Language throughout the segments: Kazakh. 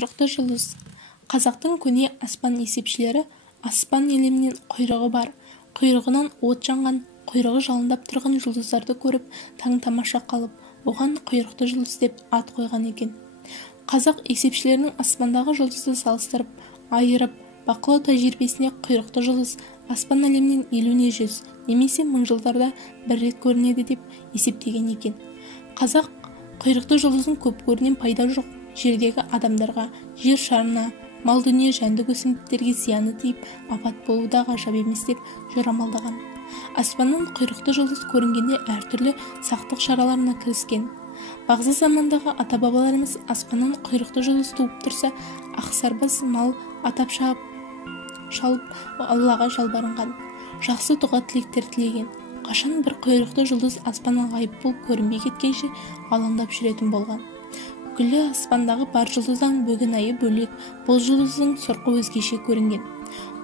Құйрықты жұлдыз. Қазақтың көне аспан есепшілері аспан елемінен құйрығы бар, құйрығынан от жанған, құйрығы жалындап тұрған жұлдыздарды көріп таң-тамаша қалып, оған құйрықты жұлдыз деп ат қойған екен. Қазақ есепшілерінің аспандағы жұлдызды салыстырып, айырып, бақылау тәжірибесіне құйрықты жұлдыз аспан әлемінен 50-100 немесе 1000 жылдарда бір рет көрінеді деп есептеген екен. Қазақ құйрықты жұлдыздың көп көрінен пайда жоқ, жердегі адамдарға, жер шарына, мал дүние жәндік өсімдіктерге зияны тиіп, апат болуы да ғажап емес деп жорамалдаған. Аспаннан құйрықты жұлдыз көрінгенде әртүрлі сақтық шараларына кіріскен. Бағзы замандағы ата-бабаларымыз аспаннан құйрықты жұлдыз туып тұрса, ақсарбас мал атап шалып Аллаға жалбарынған, жақсы дұға тілектер тілеген. Қашан бір құйрықты жұлдыз аспаннан ғайып болып көрінбей кеткенше алаңдап жүретін болған. Күллі аспандағы бар жұлдыздан бөгін айы бөлек, бұл жұлдыздың сұрқы өзгеше көрінген.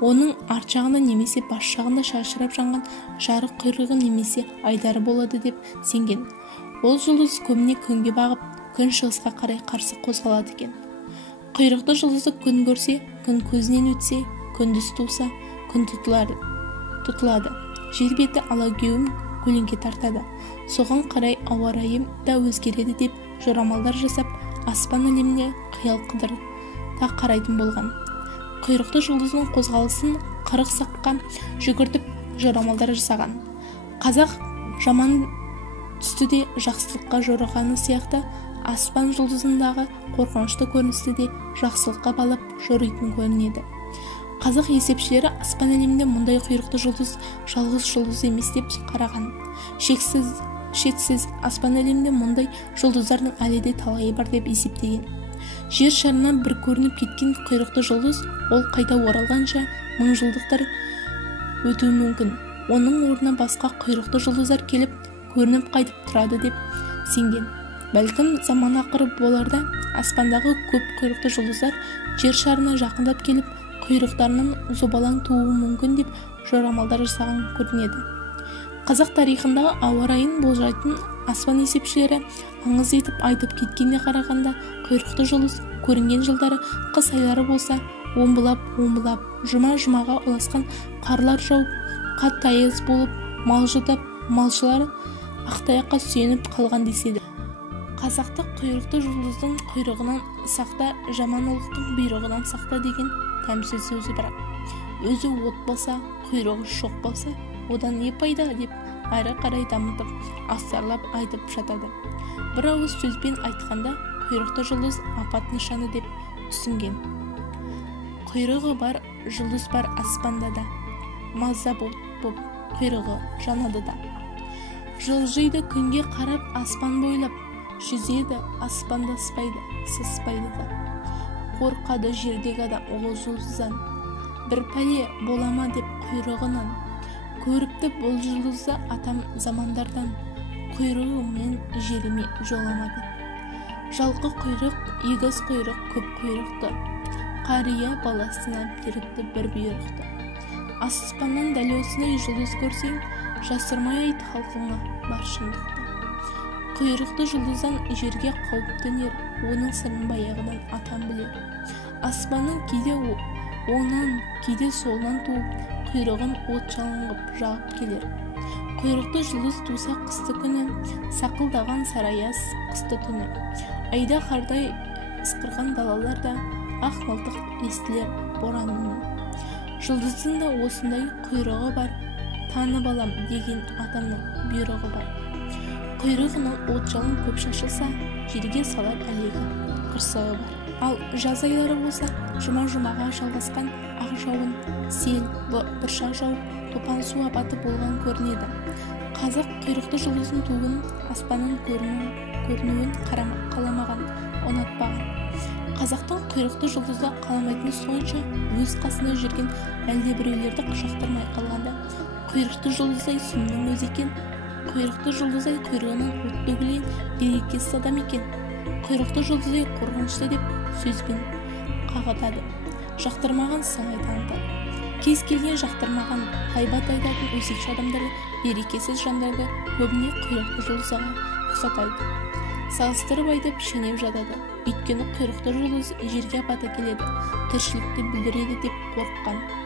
Оның арт жағында немесе бас жағында шашырап жанған жарық құйрығы немесе айдары болады деп сенген. Ол жұлдыз көбіне күнге бағып, күн шығысқа қарай қарсы қозғалады екен. Құйрықты жұлдызды күн көрсе, күн көзінен өтсе, күндіз туса, күн тұтылады. Жер беті алагеуім көлеңке тартады. Соған қарай ауа райы да өзгереді деп жорамалдар жасап, аспан әлеміне қиял қыдырда қарайтын болған. Құйрықты жұлдыздың қозғалысын 40 саққа жүгіртіп жорамалдар жасаған. Қазақ жаман түсті де жақсылыққа жорығаны сияқты, аспан жұлдызындағы қорқынышты көріністі де жақсылыққа балап жоритын көрінеді. Қазақ есепшілері аспан әлемінде мұндай құйрықты жұлдыз жалғыз жұлдыз емес деп қараған. Шетсіз аспан әлемінде мұндай жұлдыздардың әлі де талайы бар деп есептеген. Жер шарынан бір көрініп кеткен құйрықты жұлдыз, ол қайта оралғанша 1000 жылдықтар өтуі мүмкін. Оның орнына басқа құйрықты жұлдыздар келіп, көрініп қайтып тұрады деп сенген. Бәлкім заман ақыры боларда аспандағы көп құйрықты жұлдыздар жер шарына жақындап келіп, құйрықтарынан зобалаң тууы мүмкін деп жорамалдар жасаған көрінеді. Қазақ тарихындағы ауа райын болжайтын аспан есепшілері аңыз етіп айтып кеткеніне қарағанда, құйрықты жұлдыз көрінген жылдары қыс айлары болса, омбылап, жұма-жұмаға ұласқан қарлар жауып, қатты аяз болып, мал жұтап, малшылар ақтаяққа сүйеніп қалған деседі. Қазақта құйрықты жұлдыздың құйрығынан сақта, жаман ұлықтың бұйрығынан сақта деген тәмсіз сөзі бар. Өзі от болса, құйрығы шоқ болса, одан не пайда деп әрі қарай дамытып, астарлап айтып жатады. Бір ауыз сөзбен айтқанда, құйрықты жұлдыз апат нышаны деп түсінген. Құйрығы бар жұлдыз бар аспанда да, маза боп құйрығы жанады да. Жылжиды күнге қарап аспан бойлап, жүзеді аспанда сыспайды да. Қорқады жердегі адам ол жұлдыздан, бір пәле болама деп құйрығынан. Көріпті бұл жұлдызды атам замандардан, құйрығы мен жеріме жоламады. Жалқы құйрық, егіз құйрық, көп құйрықты, қария баласына беріпті бір бұйрықты. Аспаннан дәл осындай жұлдыз көрсең, жасырмай айт халқыңа бар шындықты. Құйрықты жұлдыздан жерге қауіп төнер, оның сырын баяғыдан атам білер. Аспанның кейде оңнан, кейде солынан туып, құйрығын от жалынғып жағып келер. Құйрықты жұлдыз туса қысты күні, сақылдаған сараяз қысты түні. Айда қардай ысқырған далаларда ақ мылтық естілер боранның. Жұлдыздың да осындай құйрығы бар, танып алам деген атамның бұйрығы бар. Құйрығынан от жалын көп шашылса, жерге салар әлегі қырсығы бар. Ал жаз айлары болса, жұма-жұмаға жалғасқан ақ жауын, сел, бұршақ жауып, топан су апаты болған көрінеді. Қазақ құйрықты жұлдыздың туын, аспанның көрінуін қаламаған, ұнатпаған. Қазақтың құйрықты жұлдызды қаламайтыны сонша өз қасында жүрген әлде біреулерді құшақтырмай қалғанда, құйрықты жұлдыздай сүмнің өзі екен. Құйрықты жұлдыздай құйрығынан от төгілген берекесіз адам екен. Құйрықты жұлдыздай қорқынышты деп сөзбен қағытады. Жақтырмаған сыңай танытады. Кез келген жақтырмаған хайбат айтатын өсекші адамдарды, берекесіз жандарды көбіне құйрықты жұлдызға ұқсатады. Салыстырып айтып шенеп жатады. Өйткені құйрықты жұлдыз жерге бата келеді, тіршілікті бүлдіреді деп қорыққан.